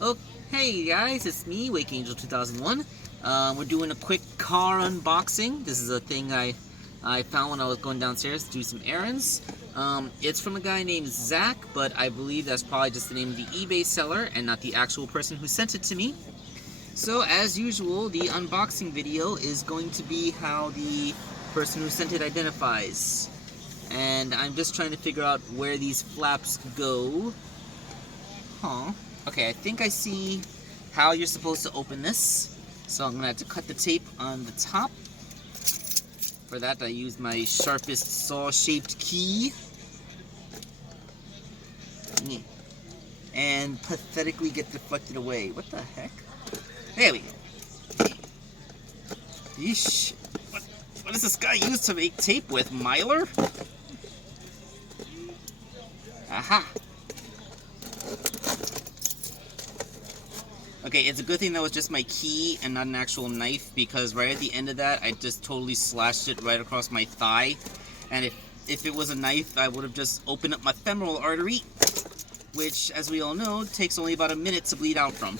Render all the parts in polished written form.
Oh, hey guys, it's me, Wake Angel 2001. We're doing a quick car unboxing. This is a thing I found when I was going downstairs to do some errands. It's from a guy named Zach, but I believe that's probably just the name of the eBay seller and not the actual person who sent it to me. So, as usual, the unboxing video is going to be how the person who sent it identifies. And I'm just trying to figure out where these flaps go. Huh. Okay, I think I see how you're supposed to open this. So I'm going to have to cut the tape on the top. For that, I used my sharpest saw-shaped key. And pathetically get deflected away. What the heck? There we go. Yeesh. What does this guy use to make tape with? Mylar? Aha! Okay, it's a good thing that was just my key and not an actual knife, because right at the end of that, I just totally slashed it right across my thigh. And if it was a knife, I would have just opened up my femoral artery, which, as we all know, takes only about a minute to bleed out from.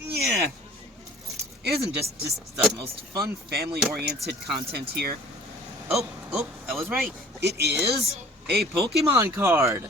Yeah. It isn't just the most fun, family-oriented content here. Oh, I was right. It is a Pokemon card!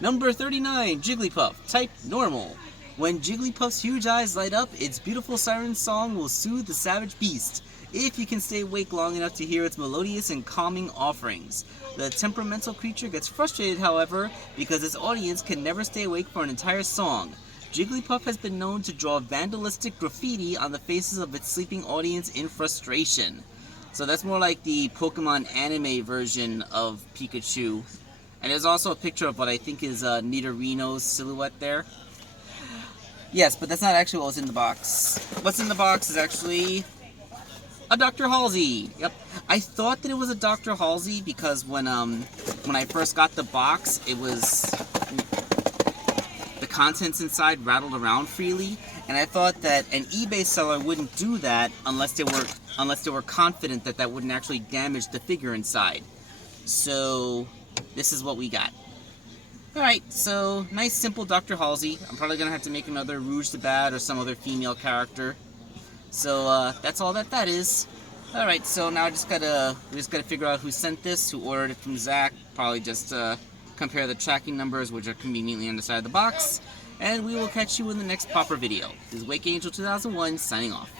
Number 39, Jigglypuff, type normal. When Jigglypuff's huge eyes light up, its beautiful siren song will soothe the savage beast, if you can stay awake long enough to hear its melodious and calming offerings. The temperamental creature gets frustrated, however, because its audience can never stay awake for an entire song. Jigglypuff has been known to draw vandalistic graffiti on the faces of its sleeping audience in frustration. So that's more like the Pokemon anime version of Pikachu. And there's also a picture of what I think is Nidorino's silhouette there. Yes, but that's not actually what was in the box. What's in the box is actually a Dr. Halsey. Yep. I thought that it was a Dr. Halsey because when I first got the box, it was the contents inside rattled around freely, and I thought that an eBay seller wouldn't do that unless they were confident that that wouldn't actually damage the figure inside. So this is what we got. Alright, so nice simple Dr. Halsey. I'm probably going to have to make another Rouge the Bat or some other female character. So that's all that is. Alright, so now we just gotta figure out who sent this, who ordered it from Zach. Probably just compare the tracking numbers, which are conveniently on the side of the box. And we will catch you in the next proper video. This is Wake Angel 2001 signing off.